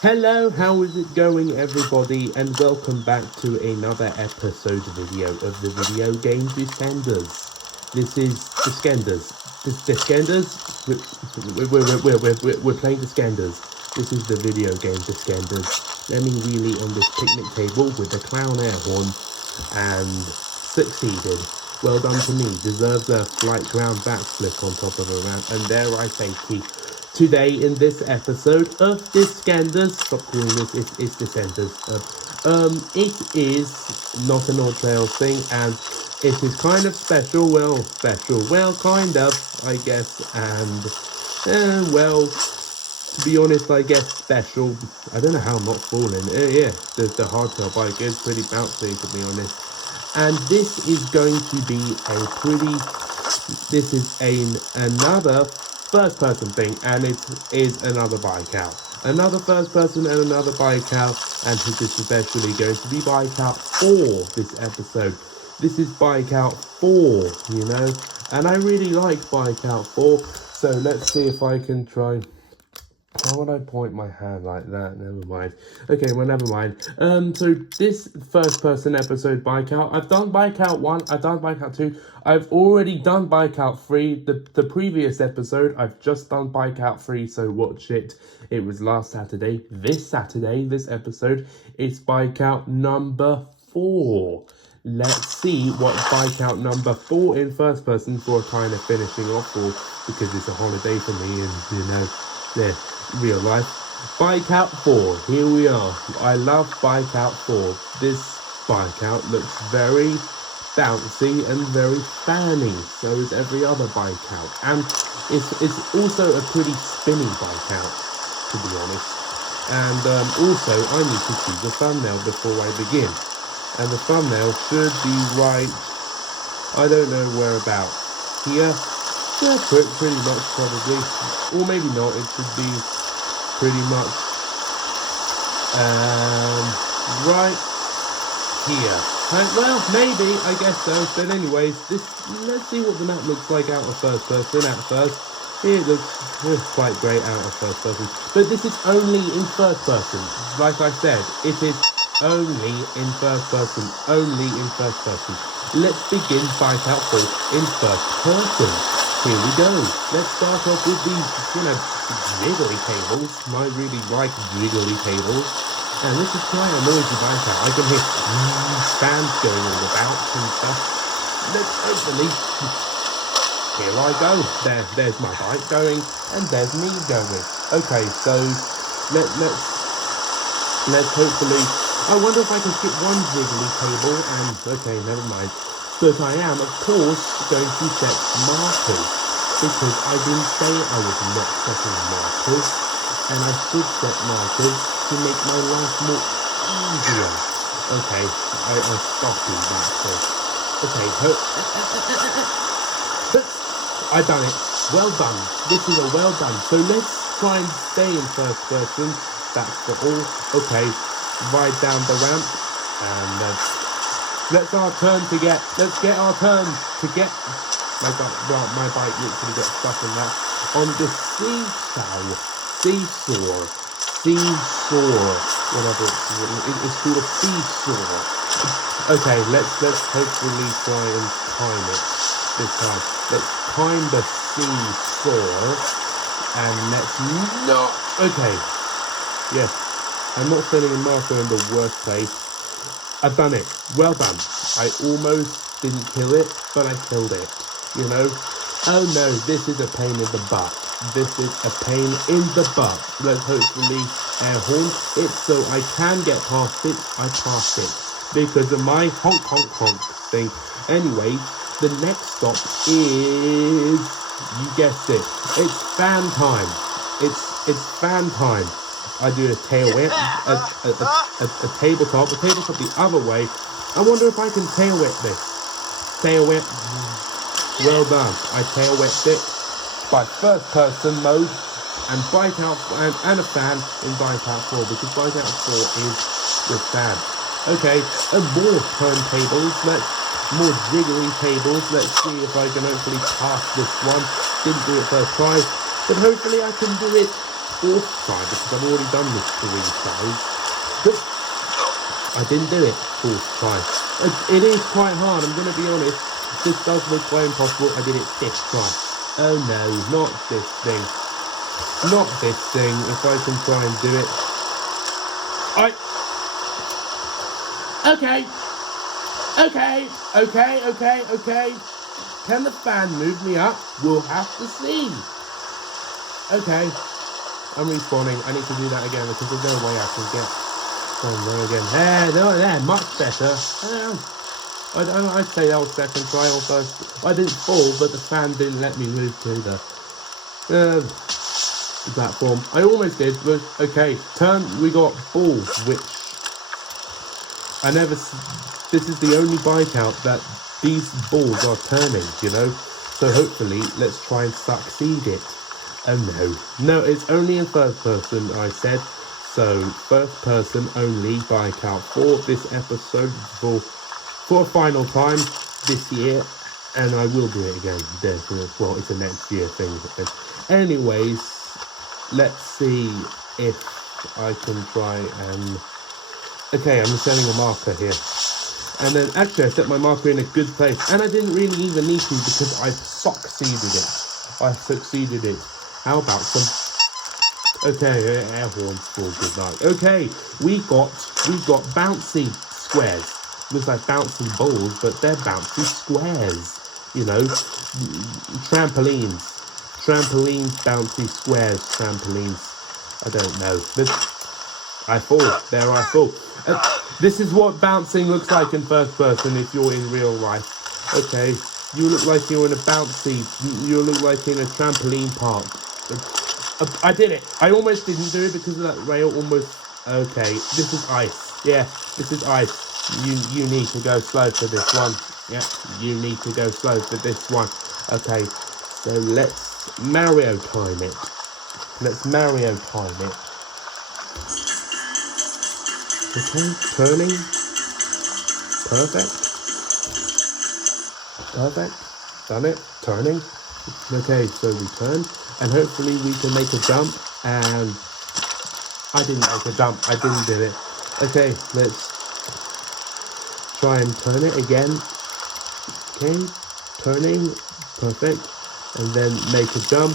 Hello, how is it going, everybody, and welcome back to another episode video of the video game Descenders. This is Descenders. Descenders? We're playing Descenders. This is the video game Descenders. Let me wheelie on this picnic table with the clown air horn, and succeeded. Well done to me. Deserves a light ground backflip on top of a ramp, and there I take it. Today in this episode of Descenders, stop calling this, it's Descenders. It is not an Odd Tales thing, and it is kind of special, well, kind of, I guess, and, well, to be honest, I guess special. I don't know how I'm not falling. Yeah, the hardtail bike is pretty bouncy, to be honest. And this is going to be another first-person thing, and it is another BIKEOUT. Another first-person and another BIKEOUT, and it is especially going to be BIKEOUT 4 this episode. This is BIKEOUT 4, you know, and I really like BIKEOUT 4, so let's see if I can try. How would I point my hand like that? Never mind. Okay, well, never mind. So this first-person episode BIKEOUT, I've done BIKEOUT 1, I've done BIKEOUT 2, I've already done BIKEOUT 3. The previous episode, I've just done BIKEOUT 3, so watch it. It was last Saturday. This episode, it's BIKEOUT number 4. Let's see what BIKEOUT number 4 in first person for kind of finishing off for, because it's a holiday for me, and, you know, yeah. Real life. BIKEOUT 4, here we are. I love BIKEOUT 4. This BIKEOUT looks very bouncy and very fanny, so is every other BIKEOUT. And it's also a pretty spinny BIKEOUT, to be honest. And also, I need to choose a thumbnail before I begin. And the thumbnail should be right, I don't know whereabouts. Here? Yeah, pretty much probably. Or maybe not, it should be pretty much right here. Well, maybe, I guess so. But anyways, let's see what the map looks like out of first person at first. It looks quite great out of first person. But this is only in first person. Like I said, it is only in first person. Only in first person. Let's begin BIKEOUT 4 in first person. Here we go. Let's start off with these, you know, jiggly tables. I really like jiggly tables. And this is quite a noisy BIKEOUT. I can hear fans going all about and stuff. Let's hopefully... Here I go. There's my bike going, and there's me going. Okay, so let's hopefully... I wonder if I can skip one jiggly table, and... Okay, never mind. But I am, of course, going to set markers, because I didn't say I was not setting markers, and I should set markers to make my life more easier. Okay, I stopped doing that, so... Okay, I done it. Well done. This is a well done. So let's try and stay in first person. That's for all. Okay, ride down the ramp, and let's get our turn to get my bike literally gets stuck in that on the seesaw, whatever it's called, a seesaw. Okay, let's hopefully try and time it this time. Let's time the seesaw, and let's not. Okay, yes, I'm not setting a marker in the worst place. I've done it. Well done. I almost didn't kill it, but I killed it. You know? Oh no, this is a pain in the butt. This is a pain in the butt. Let's hopefully air horn it so I can get past it. I passed it because of my honk thing. Anyway, the next stop is, you guessed it, it's fan time. It's fan time. I do a tail whip, a tabletop the other way. I wonder if I can tail whip this. Tail whip. Well done. I tail whipped it by first person mode, and BIKEOUT and a fan in BIKEOUT 4, because BIKEOUT 4 is with fan. Okay, and more turntables. More jiggly tables. Let's see if I can hopefully pass this one. Didn't do it first try, but hopefully I can do it fourth try because I've already done this 3 tries. But I didn't do it fourth try. It is quite hard, I'm going to be honest. This does look quite impossible. I did it 6th try. Oh no, not this thing. Not this thing. If I can try and do it. Okay. Can the fan move me up? We'll have to see. Okay. I'm respawning. I need to do that again because there's no way I can get on there again. There, much better. I'd say that was 2nd try or 1st. I didn't fall, but the fan didn't let me move to the platform. I almost did, but okay. We got balls, which I never. This is the only BIKEOUT that these balls are turning, you know. So hopefully, let's try and succeed it. Oh no, it's only in 1st person. I said so. 1st person only BIKEOUT for this episode for a final time this year, and I will do it again. Well, it's a next year thing. Anyways, let's see if I can try and. Okay, I'm setting a marker here. And then actually I set my marker in a good place. And I didn't really even need to because I succeeded it. How about some... Okay, air horns for good night. Okay, we got bouncy squares. Looks like bouncy balls, but they're bouncy squares. You know, trampolines. Trampolines, bouncy squares, trampolines. I don't know. I fall. This is what bouncing looks like in 1st person if you're in real life. Okay, you look like you're in a bouncy, you look like in a trampoline park. I did it. I almost didn't do it because of that rail almost. Okay, this is ice. Yeah, this is ice. You need to go slow for this one. Yeah, you need to go slow for this one. Okay, so let's Mario time it. Okay, turning. Perfect. Done it. Turning. Okay, so we turn. And hopefully we can make a jump. And I didn't make a jump. I didn't do it. Okay, let's try and turn it again. Okay, turning. Perfect. And then make a jump.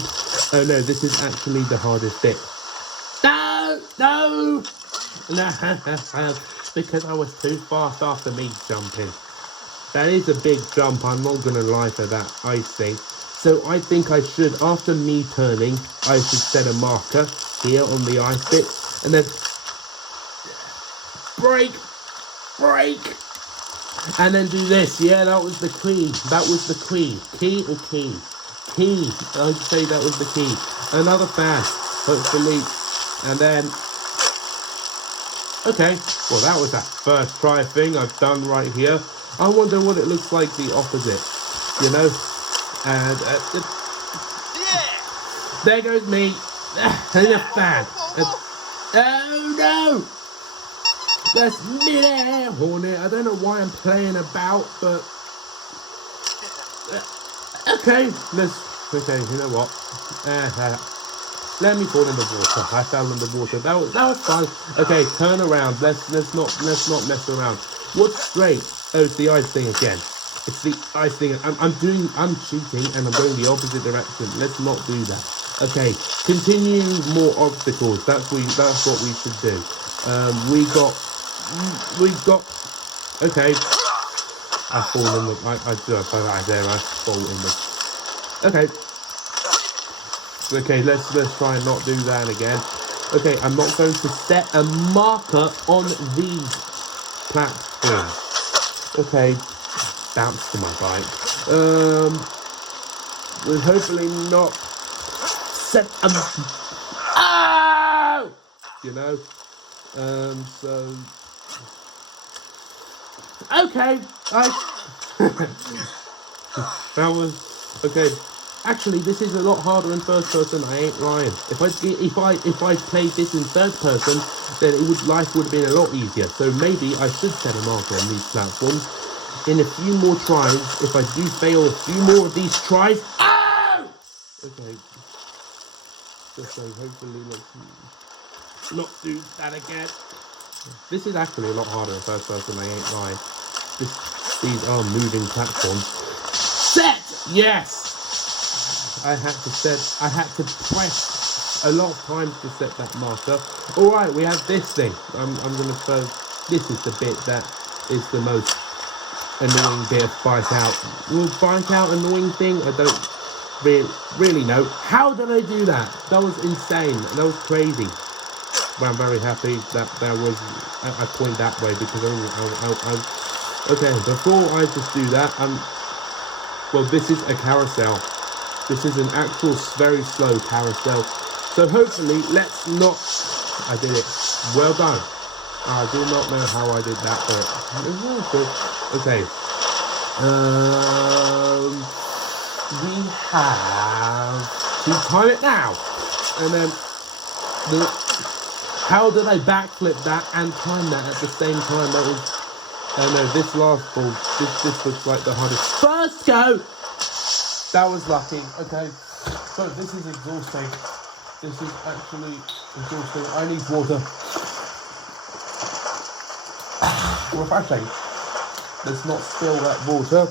Oh no, this is actually the hardest bit. No! Because I was too fast after me jumping. That is a big jump, I'm not going to lie for that icing. So I think I should, after me turning, I should set a marker here on the ice bit. And then break. And then do this. Yeah, that was the key. Key or key? Key. I'd say that was the key. Another fan, hopefully. And then... Okay, well that was that 1st try thing I've done right here. I wonder what it looks like the opposite, you know? And there goes me, and a fan. Oh no! That's mid-air hornet. I don't know why I'm playing about, but okay, you know what? Let me fall in the water. I fell in the water. That was fun. Okay, turn around. Let's not mess around. What's straight? Oh, it's the ice thing again. It's the ice thing. I'm cheating and I'm going the opposite direction. Let's not do that. Okay, continue more obstacles. That's what we should do. We got. Okay. I fall in the. I fall in the. Okay. Okay, let's try and not do that again. Okay, I'm not going to set a marker on these platforms. Okay, bounce to my bike. We'll hopefully not set a... Oh! You know? So... Okay, that was... Okay. Actually, this is a lot harder in 1st person. I ain't lying. If I played this in 3rd person, then life would have been a lot easier. So maybe I should set a marker on these platforms. In a few more tries, if I do fail a few more of these tries, oh! Okay. Just so hopefully not do that again. This is actually a lot harder in first person, I ain't lying. These are moving platforms. Set! Yes! I had to press a lot of times to set that marker. Alright, we have this thing. I'm gonna first, this is the bit that is the most annoying bit of BIKEOut. Will BIKEOut annoying thing? I don't really know. How did I do that? That was insane. That was crazy. But I'm very happy that there was, I point that way because okay, before I just do that, well, this is a carousel. This is an actual very slow carousel. So hopefully, let's not, I did it. Well done. I do not know how I did that, but it was good. Okay. We have to time it now. And then, how did I backflip that and time that at the same time? That was, no, this last ball, this looks like the hardest. First go! That was lucky. Okay, so this is exhausting. This is actually exhausting. I need water. Refreshing. Let's not spill that water.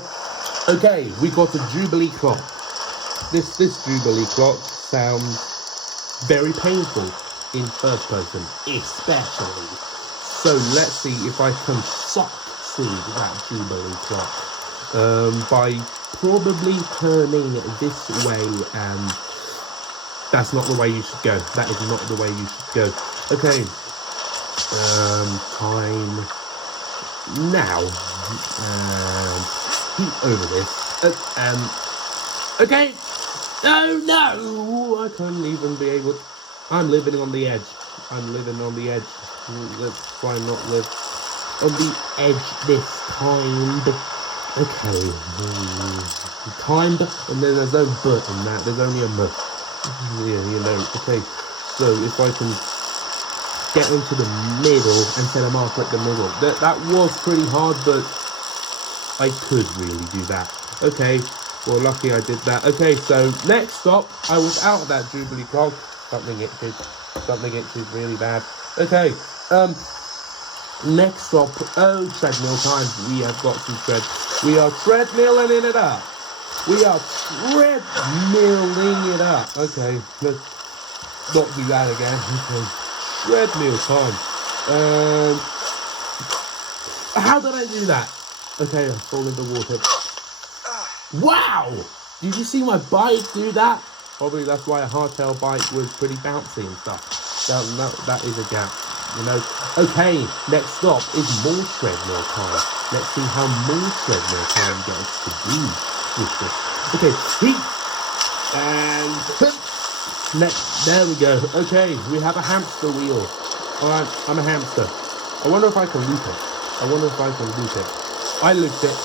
Okay, we got a Jubilee clock. This Jubilee clock sounds very painful in first person, especially. So let's see if I can succeed that Jubilee clock by probably turning this way, and that's not the way you should go. That is not the way you should go. Okay, time now, and heat over this. Okay. Oh no! I can't even be able. I'm living on the edge. I'm living on the edge. Let's try and not live on the edge this time. Okay. Timed, and then there's no but in that. There's only a but. Yeah, you know. Okay. So if I can get into the middle and set a marker at the middle. That was pretty hard, but I could really do that. Okay. Well, lucky I did that. Okay, so next stop, I was out of that Jubilee clock. Something itches really bad. Okay, next stop, treadmill time. We have got some we are treadmilling it up. We are treadmilling it up. Okay, let's not do that again. Okay, treadmill time. How did I do that? Okay, I fall in the water. Wow! Did you see my bike do that? Probably that's why a hardtail bike was pretty bouncy and stuff. That is a gap, you know. Okay, next stop is more treadmill time. Let's see how more treadmill time gets to do with this. Okay, heat! And there we go. Okay, we have a hamster wheel. Alright, I'm a hamster. I wonder if I can loop it. I looped it.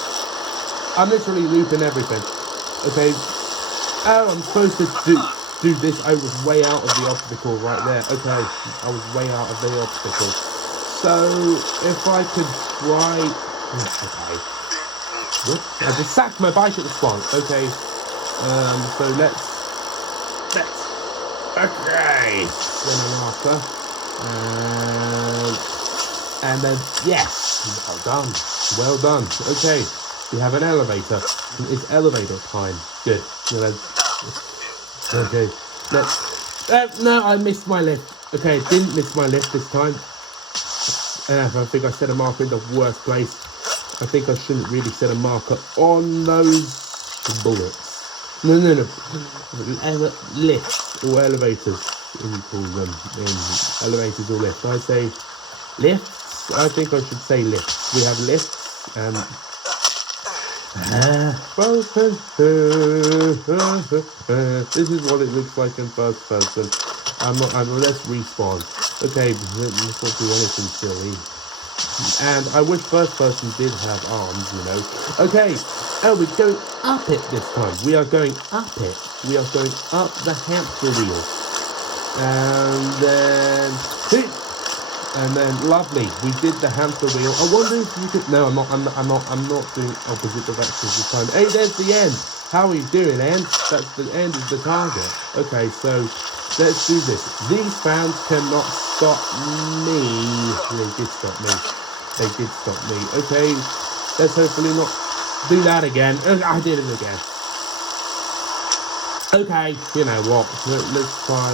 I'm literally looping everything. Okay. Oh, I'm supposed to do this. I was way out of the obstacle right there. Okay. I was way out of the obstacle. So, if I could try... Okay. What? I just sacked my bike at the spawn. Okay. So let's... Okay. Then a marker. And then, yes. Well done. Okay. We have an elevator. It's elevator time. Good. Okay. Let's... no, I missed my lift. Okay, didn't miss my lift this time. I think I set a marker in the worst place. I think I shouldn't really set a marker on those bullets. No. Lifts or elevators, you call them. Elevators or lifts. I say lifts. I think I should say lifts. We have lifts and... this is what it looks like in first person. Let's respawn. Okay, let's not do anything silly. And I wish first person did have arms, you know. Okay, we're going up it this time. We are going up it. We are going up the hamster wheel. And then lovely, we did the hamster wheel. I wonder if you could. No, I'm not doing opposite directions this time. Hey, there's the end. How are you doing, end? That's the end is the target. Okay, so let's do this. These fans cannot stop me. They did stop me. They did stop me. Okay, let's hopefully not do that again. I did it again. Okay, you know what? Let's try.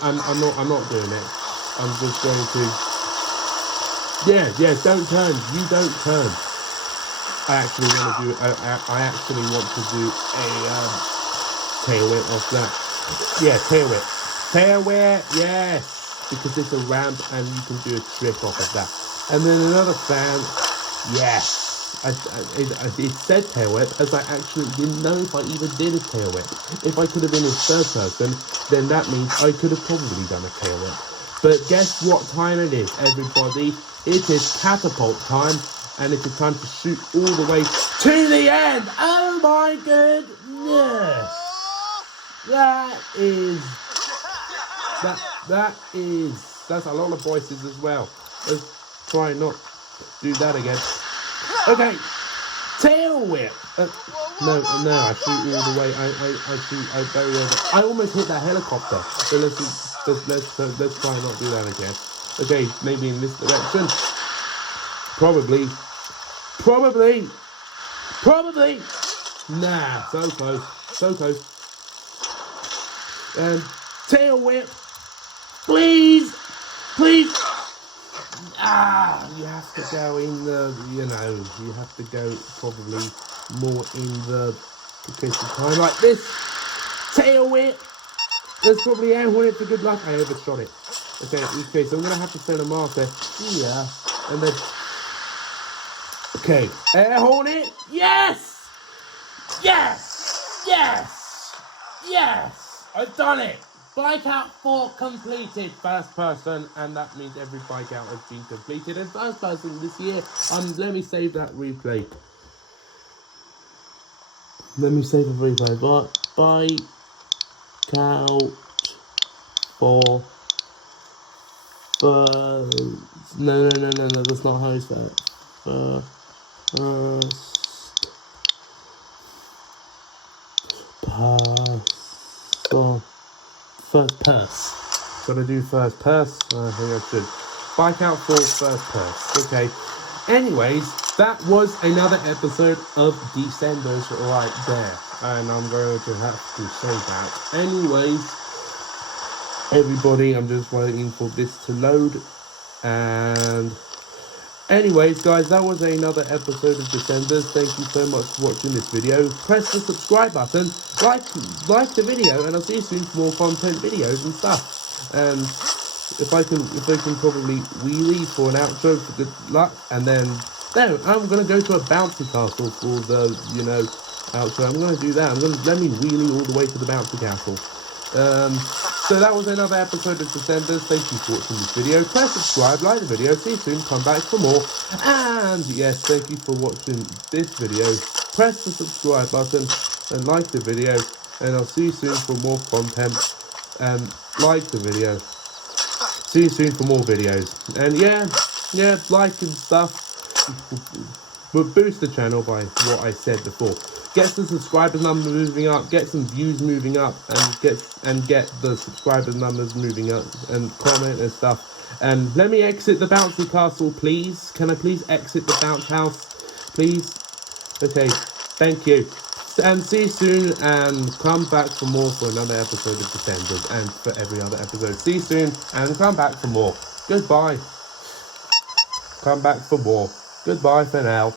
I'm not doing it. I'm just going to. Yeah. Don't turn. You don't turn. I actually want to do. I actually want to do a tail whip off that. Yeah, tail whip. Tail whip. Yes, because it's a ramp and you can do a trick off of that. And then another fan. Yes. It said tail whip, as I actually didn't know if I even did a tail whip. If I could have been in third person, then that means I could have probably done a tail whip. But guess what time it is, everybody? It is catapult time, and it is time to shoot all the way to the end. Oh my goodness! That's a lot of voices as well. Let's try not do that again. Okay, tail whip. No, I shoot all the way. I bury over. I almost hit that helicopter. So let's try not do that again. Okay, maybe in this direction. Probably. Nah, so close. Tail whip. Please. You have to go in the, you have to go probably more in the, because of time like this. Tail whip. There's probably air hornet for good luck. I overshot it. Okay, so I'm going to have to set a marker here, and then, okay, air hornet. Yes, I've done it. BIKEOut 4 completed, first person, and that means every BIKEOut has been completed in first person this year. Let me save that replay. BIKEOut 4 no, that's not how it's that. First purse. Gotta do first purse. I think I should. BIKEOut 4 first purse. Okay. Anyways, that was another episode of Descenders right there. And I'm going to have to say that. Anyways, everybody, I'm just waiting for this to load. And anyways, guys, that was another episode of Descenders. Thank you so much for watching this video. Press the subscribe button, like the video, and I'll see you soon for more content videos and stuff. And if I can probably wheelie for an outro for good luck, and then I'm gonna go to a bouncy castle for the outro. I'm gonna do that. Let me wheelie all the way to the bouncy castle. So that was another episode of Descenders. Thank you for watching this video. Press subscribe, like the video, see you soon, come back for more. And yes, thank you for watching this video. Press the subscribe button and like the video, and I'll see you soon for more content. And like the video. See you soon for more videos. And yeah, like and stuff. But boost the channel by what I said before. Get some subscribers numbers moving up, get some views moving up, and get the subscribers numbers moving up, and comment and stuff. And let me exit the bouncy castle, please. Can I please exit the bounce house, please? Okay, thank you. And see you soon, and come back for more for another episode of Descenders, and for every other episode. See you soon, and come back for more. Goodbye. Come back for more. Goodbye for now.